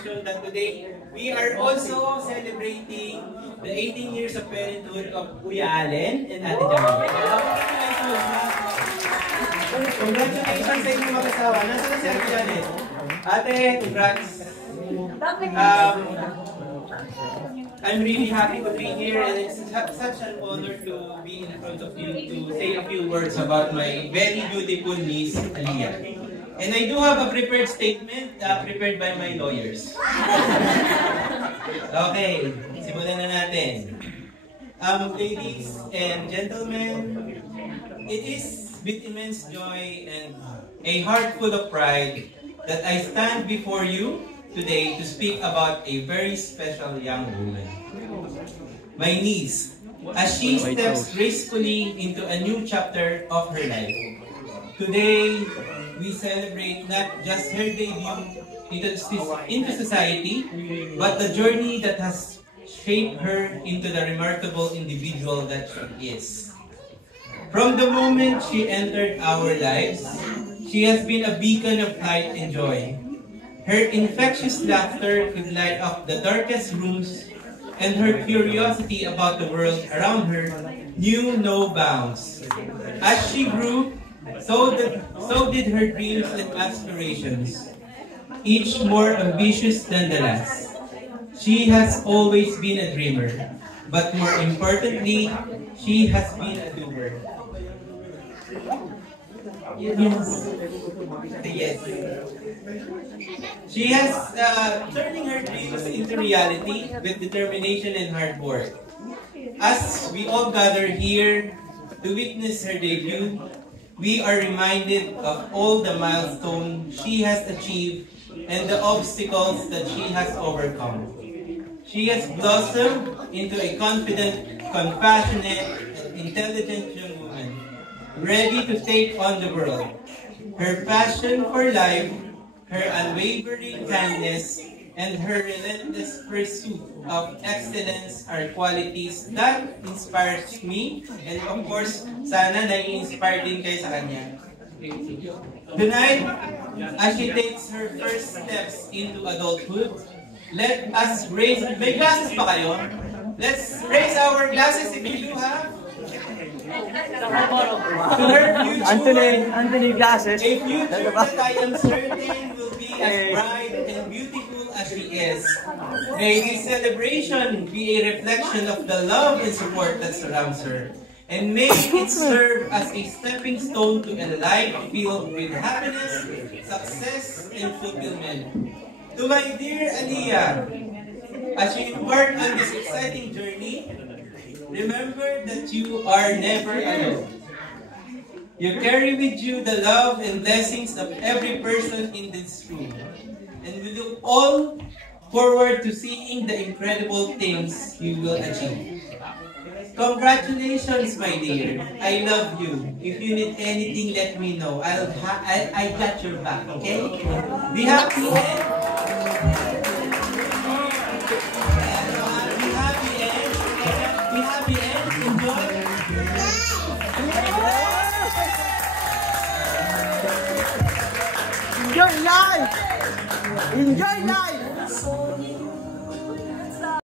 mention that today we are also celebrating the 18 years of parenthood of Kuya Allen and Ate Janet. Congratulations sa inyong mag-asawa. Nasaan si Ate Janet? Ate, congrats. I'm really happy to be here, and it's such an honor to be in front of you to say a few words about my very beautiful niece, Aliyah. And I do have a prepared statement prepared by my lawyers. Okay, simulan na natin. Ladies and gentlemen, it is with immense joy and a heart full of pride that I stand before you today to speak about a very special young woman. My niece, as she steps gracefully into a new chapter of her life. Today, we celebrate not just her debut into society, but the journey that has shaped her into the remarkable individual that she is. From the moment she entered our lives, she has been a beacon of light and joy. Her infectious laughter could light up the darkest rooms, and her curiosity about the world around her knew no bounds. As she grew, so did her dreams and aspirations, each more ambitious than the last. She has always been a dreamer, but more importantly, she has been a doer. Yes. She has turning her dreams into reality with determination and hard work. As we all gather here to witness her debut, we are reminded of all the milestones she has achieved and the obstacles that she has overcome. She has blossomed into a confident, compassionate, and intelligent young woman, ready to take on the world. Her passion for life, her unwavering kindness, and her relentless pursuit of excellence are qualities that inspires me, and of course, sana nai-inspire din kayo sa kanya. Tonight, as she takes her first steps into adulthood, let us raise, may glasses pa kayo? Let's raise our glasses if you do have. To her future, Anthony glasses. A future that I am certain will be as bright and beautiful as she is. May this celebration be a reflection of the love and support that surrounds her. And may it serve as a stepping stone to a life filled with happiness, success, and fulfillment. To my dear Aliyah, as you embark on this exciting journey, remember that you are never alone. You carry with you the love and blessings of every person in this room. And we look all forward to seeing the incredible things you will achieve. Congratulations, my dear. I love you. If you need anything, let me know. I got your back, okay? Be happy and... Enjoy life! Enjoy life!